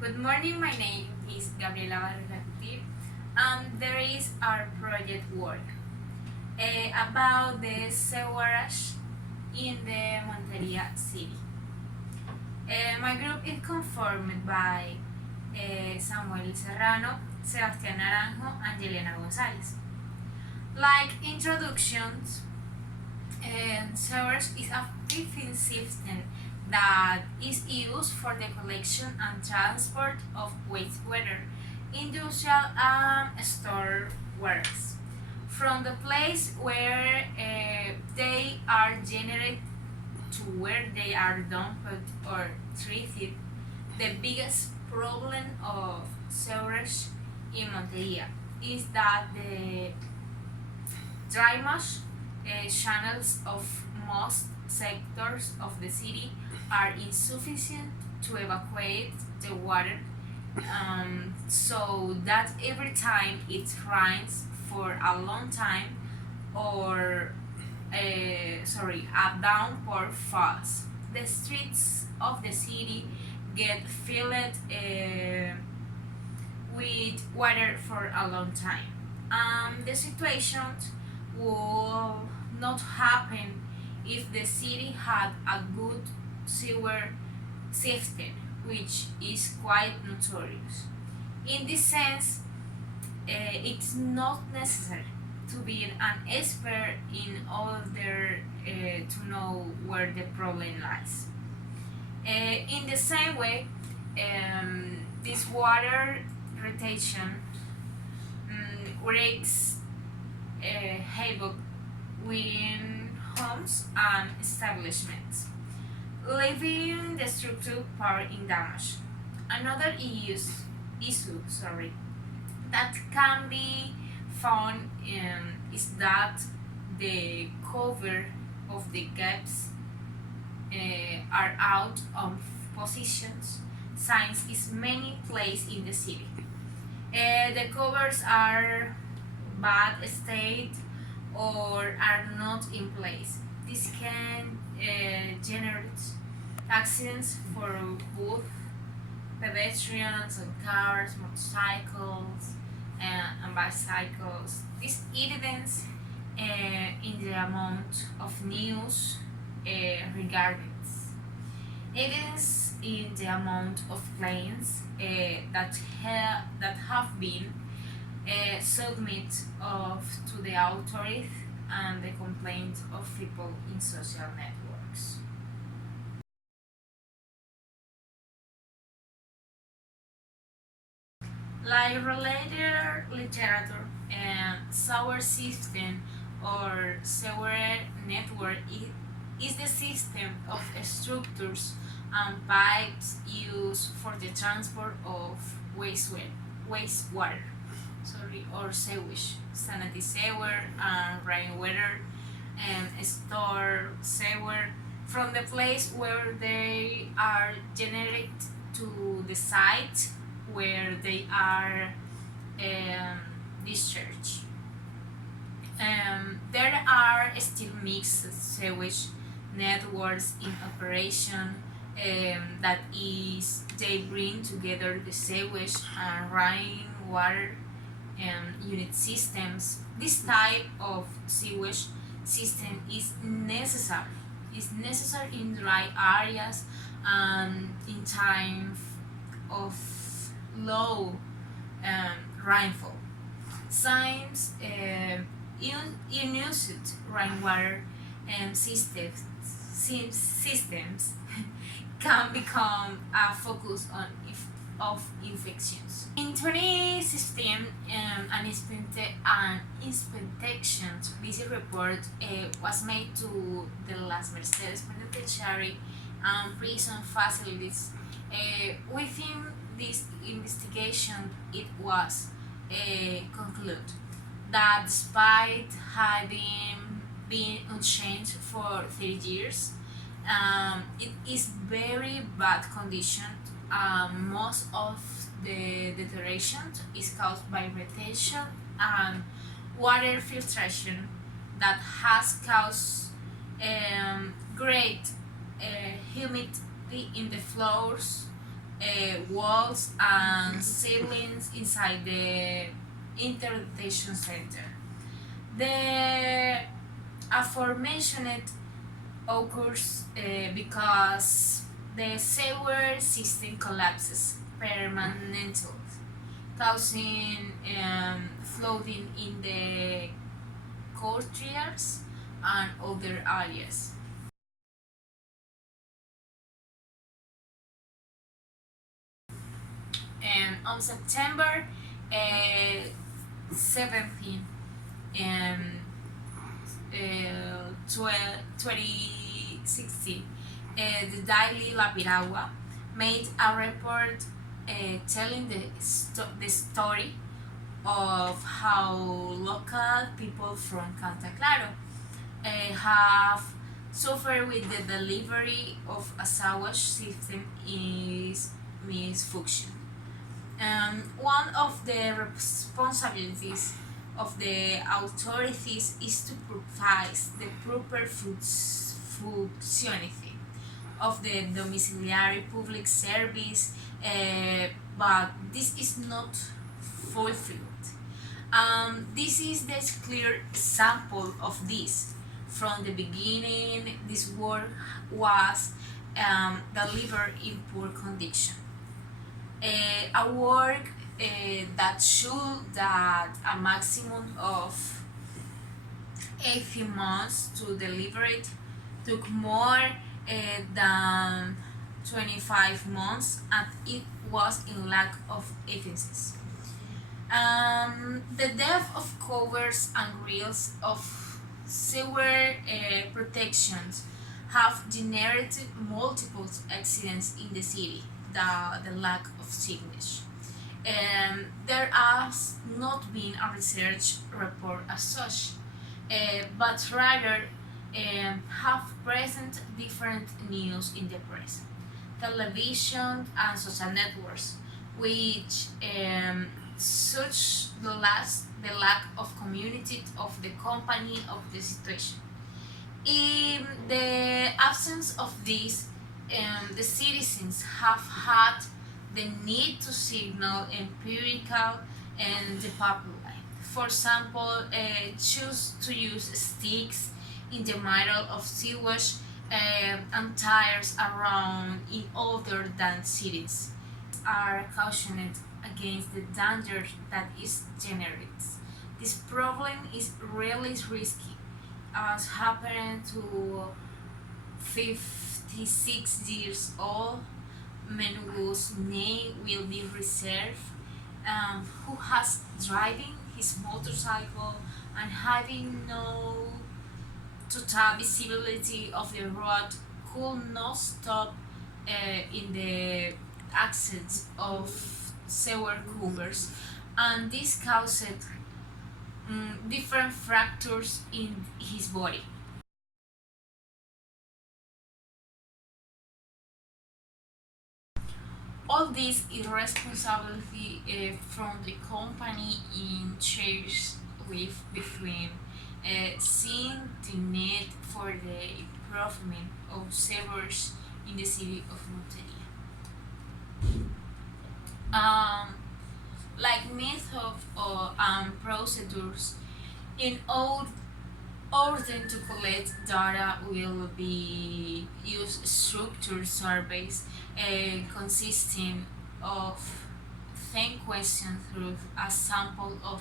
Good morning, my name is Gabriela Barratir. There is our project work about the sewerage in the Monteria city. My group is conformed by Samuel Serrano, Sebastián Naranjo, and Yelena González. Like introductions, sewerage is a piping system that is used for the collection and transport of wastewater, industrial and store works, from the place where they are generated to where they are dumped or treated. The biggest problem of sewerage in Monteria is that the drainage channels of most sectors of the city are insufficient to evacuate the water, so that every time it rains for a long time or a downpour falls, the streets of the city get filled with water for a long time. The situation will not happen if the city had a good sewer system, which is quite notorious. In this sense, it's not necessary to be an expert in order to know where the problem lies. In the same way, this water retention wreaks havoc within homes and establishments, leaving the structure power in damage. Another issue that can be found is that the cover of the gaps are out of positions since is many places in the city. The covers are bad state or are not in place. This can generate accidents for both pedestrians and cars, motorcycles, and bicycles. This evidence in the amount of news regarding evidence in the amount of claims that have been submitted to the authorities and the complaints of people in social networks. Like related literature and sewer system or sewer network is the system of structures and pipes used for the transport of wastewater, or sewage, sanitary sewer and rainwater, and store sewer from the place where they are generated to the site where they are discharged. There are still mixed sewage networks in operation, that is, they bring together the sewage and rainwater unit systems. This type of sewage system is necessary. It's necessary in dry areas and in time of low rainfall. Since unused rainwater systems can become a focus of infections. In 2016, an inspection visit report was made to the Las Mercedes Penitentiary and prison facilities. Within this investigation, it was concluded that despite having been unchanged for 30 years, it is very bad condition. Most of the deterioration is caused by retention and water filtration that has caused great humidity in the floors walls and ceilings inside the interpretation center. The aforementioned occurs because the sewer system collapses permanently, causing flooding in the courtyards and other areas. And on September 17, um, 2016, the Daily La Piragua made a report telling the story of how local people from Canta Claro have suffered with the delivery of a sewage system is misfunction. One of the responsibilities of the authorities is to provide the proper functioning of the domiciliary public service, but this is not fulfilled. This is the clear example of this. From the beginning, this work was delivered in poor condition. A work that showed that a maximum of 18 months to deliver it took more than 25 months, and it was in lack of evidences. The depth of covers and grills of sewer protections have generated multiple accidents in the city. The lack of signage. There has not been a research report as such, but rather have present different news in the press, television, and social networks, which such the lack of community of the company of the situation. In the absence of this, the citizens have had the need to signal empirical and the public. For example, choose to use sticks in the middle of sewage and tires around in other than cities are cautioned against the danger that is generates. This problem is really risky, as happened to 56 years old man whose name will be reserved, who has driving his motorcycle and having no total visibility of the road could not stop in the access of sewer covers, and this caused different fractures in his body. All this irresponsibility from the company in charge with between seeing the need for the improvement of servers in the city of Monteria. Um, like method or procedures in order to collect data will be used structured surveys consisting of 10 questions through a sample of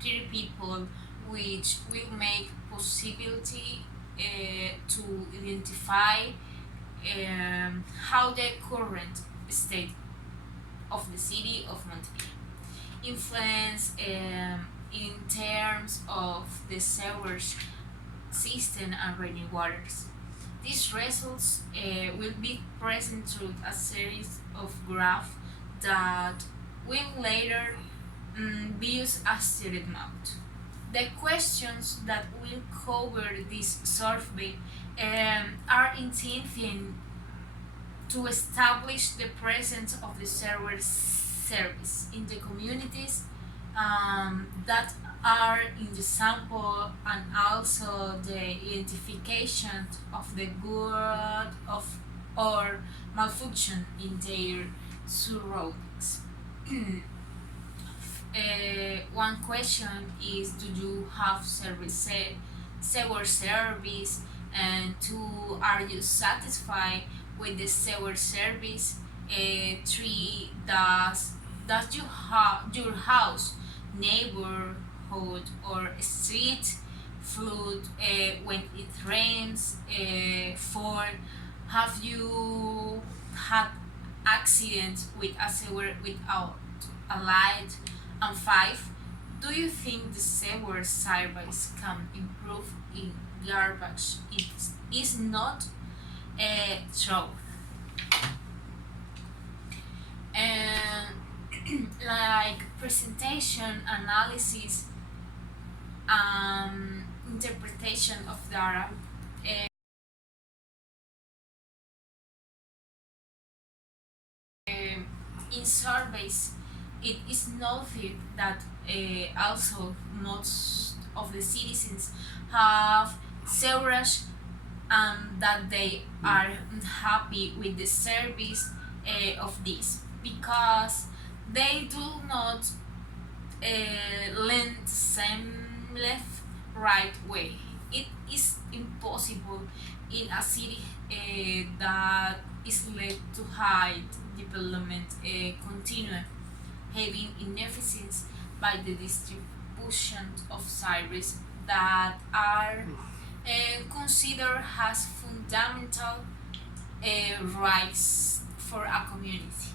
30 people, which will make possibility to identify how the current state of the city of Montpellier influence in terms of the sewage system and running waters. These results will be present through a series of graphs that will later be used as student mode. The questions that will cover this survey are intended to establish the presence of the server service in the communities that are in the sample, and also the identification of the good of or malfunction in their surroundings. One question is, do you have sewer service, and two, are you satisfied with the sewer service? Three, does your house, neighborhood, or street flood when it rains? Four, have you had accidents with a sewer without a light? And five, do you think the sewer service can improve in garbage? It is not true. And like presentation, analysis, interpretation of data. In surveys, it is noted that also most of the citizens have sewerage and that they are happy with the service of this because they do not lend same left right way. It is impossible in a city that is led to high development continuum, having inefficiency by the distribution of services that are considered as fundamental rights for a community.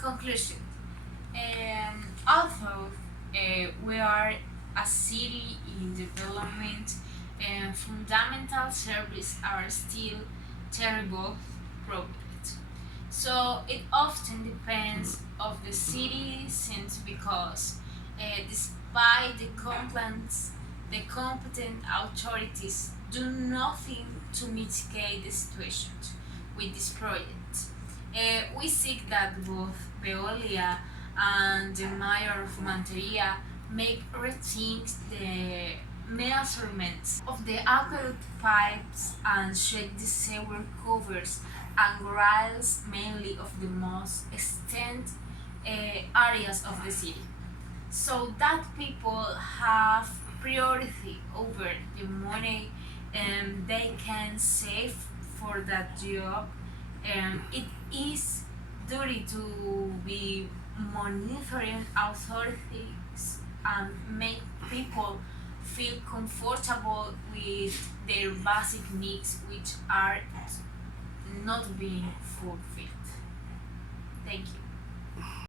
Conclusion. Although we are a city in development, fundamental services are still terrible problems. So it often depends of the citizens because despite the complaints, the competent authorities do nothing to mitigate the situation with this project. We seek that both Veolia and the mayor of Monteria make rethink the measurements of the aqueduct pipes and check the sewer covers and grilles mainly of the most extent areas of the city so that people have priority over the money they can save for that job. It is duty to be monitoring authorities and make people feel comfortable with their basic needs which are not being fulfilled. Thank you.